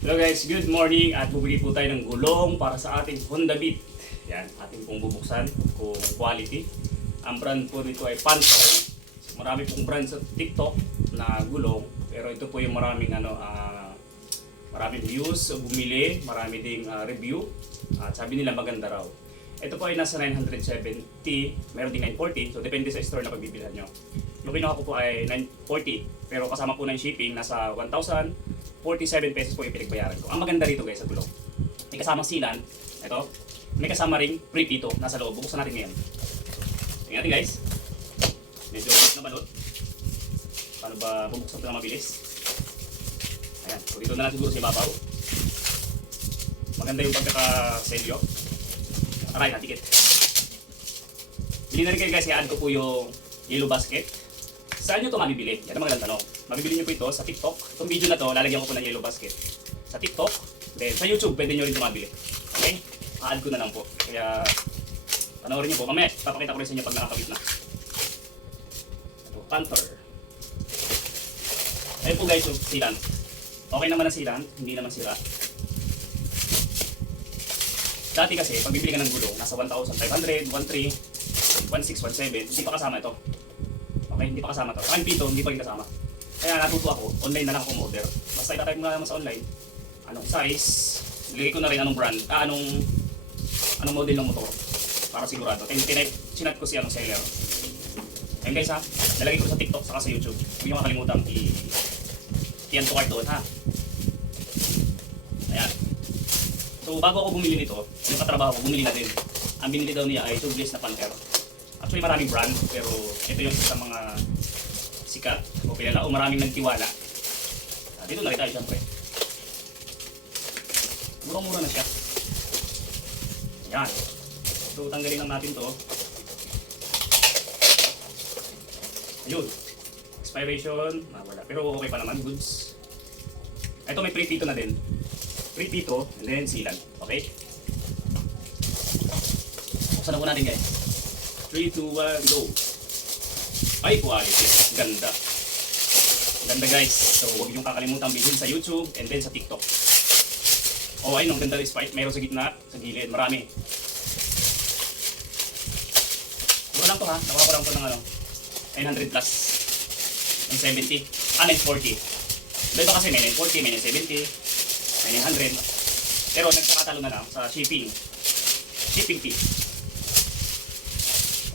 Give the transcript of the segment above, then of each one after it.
Hello guys, good morning at bubili po tayo ng gulong para sa ating Honda Beat. Yan, ating pong bubuksan kung quality. Ang brand po nito ay Panther. Marami pong brand sa TikTok na gulong, pero ito po yung maraming maraming views, bumili, marami ding review at sabi nila maganda raw. Ito po ay nasa 970, meron ding 940, so depende sa store na pagbibilhan nyo. Yung kinuha ko po ay 940, pero kasama po ng shipping, nasa 1,047 pesos po yung pinagbayaran ko. Ang maganda rito guys sa gulong, may kasamang sealant, ito, may kasama ring pre-pito, nasa loob. Bubuksan natin ngayon. Tingnan natin guys, medyo na balot. Paano ba bubuksan ito na mabilis? Ayan, so dito na lang siguro sa ibabaw. Maganda yung pagkakaselyo. Aray, natikit. Bili na rin kayo guys, i-add ko po yung yellow basket. Saan nyo ito mabibili? Yan ang magandang tanong. Mabibili nyo po ito sa TikTok. Itong video na to, lalagyan ko po ng yellow basket. Sa TikTok, then sa YouTube, pwede nyo rin ito mabili. Okay? A-add ko na lang po. Kaya, panoorin nyo po. Mamaya, papakita ko rin sa inyo pag nakakabit na. Ito, Panther. Ayun po guys, yung sealant. Okay naman ang sealant, hindi naman sira. Dati kasi, pag bibili ka ng gulong, nasa 1,500, 1,300, 1,600, 1,700, hindi pa kasama ito. Okay, hindi pa kasama ito. Saka yung pito, hindi pa rin kasama. Kaya natuto ako, online na lang ako order. Basta itatype mo na naman sa online, anong size, nilagay ko na rin anong brand, anong model ng motor, para sigurado. Sinat ko si anong seller. Ayun guys ha, nalagay ko sa TikTok saka sa YouTube. Huwag nyo makalimutan i-add to cart doon ha. Ayan. So bago ako bumili nito, yung katrabaho ko, bumili na din. Ang binili daw niya ay tubeless na Panther. Actually maraming brand, pero ito yung isa sa mga sikat o kilala o maraming nagtiwala. Dito na rin tayo syempre. Murang-mura na siya. Ayan. So tanggalin lang natin to. Ayun. Expiration, wala. Pero okay pa naman, goods. Ito may pre-pito na din. Pre-pito, and then sealant. Okay? Buksan na po natin guys. 3, 2, 1, go! Ay, quality. Ganda. Ganda guys. So, huwag niyong kakalimutan bilhin sa YouTube and then sa TikTok. Oh, ayun, ang ganda ng spike. Mayroon sa gitna, sa gilid. Marami. Mura lang to ha. Nakuha ko lang to ng 900 plus. 970. 940. Iba kasi may 940, may 970. 900. Pero nagkakatalo na lang sa shipping. Shipping fee.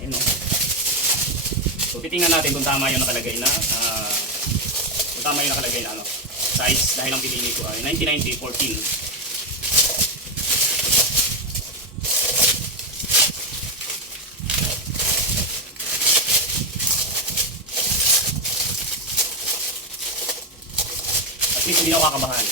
Ayun o. So titingnan natin kung tama yung nakalagay na size, dahil ang pinili ko ay 1990 14. At least hindi ako kakabahan.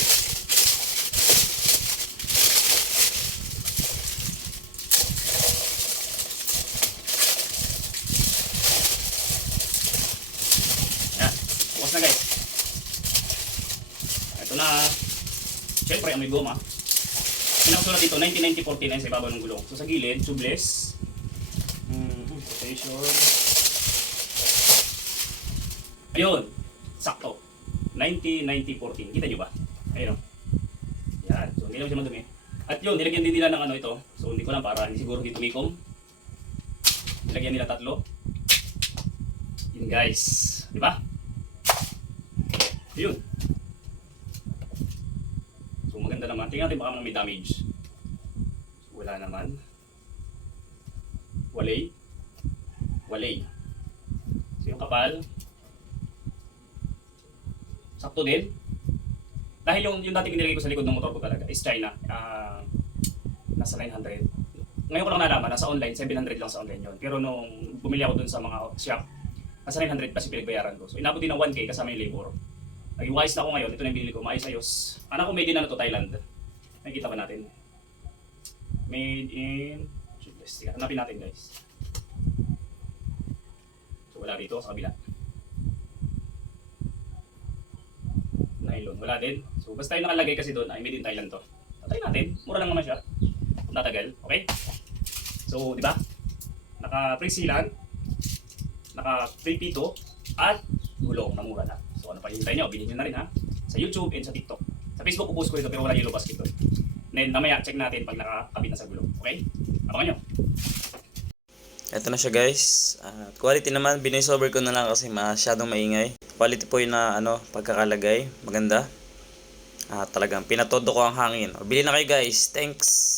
Na guys. Ito na. Siyempre, ang may goma. Pinakasulat dito, 1990-49 sa ibabaw ng gulong. So sa gilid, tubeless. Rotation. Ayun. Sakto. 90-90-14. Kita nyo ba? Ayun o. Yan. So hindi naman siya madumi. At yun, nilagyan din nila ng ito. So hindi ko lang para siguro hindi tumikom. Nilagyan nila 3. Yun guys. Di ba? Yun. So maganda naman. Tingnan natin baka may damage. So, wala naman. Walay. So yung kapal. Sakto din. Dahil yung dating nilagay ko sa likod ng motor ko talaga is China. Nasa 900. Ngayon ko lang nalaman, nasa online, 700 lang sa online yun. Pero nung bumili ako dun sa mga shop, nasa 900 pa si pinagbayaran ko. So inabot din ng 1K kasama yung labor. Nag-wise na ako ngayon, ito na yung binili ko, maayos-ayos. Anak ko made in to Thailand. Nakikita ba natin? Made in... Hanapin natin guys. So wala dito sa kabila. Nylon, wala din. So basta yung nakalagay kasi doon ay made in Thailand to. Tatry natin, mura lang naman siya. Kung tatagal, okay? So di ba? Naka-free sealant, naka-free pito, at gulong na mura na. So ano pa hintay nyo, bilhin nyo na rin ha. Sa YouTube and sa TikTok. Sa Facebook, post ko ito pero wala yellow basket doon. Then mamaya check natin pag nakakabit na sa gulong. Okay? Abangan nyo. Ito na siya guys. Quality naman, binoisover ko na lang kasi masyadong maingay. Quality po yung na pagkakalagay. Maganda. Talagang pinatodo ko ang hangin. Bili na kayo guys. Thanks!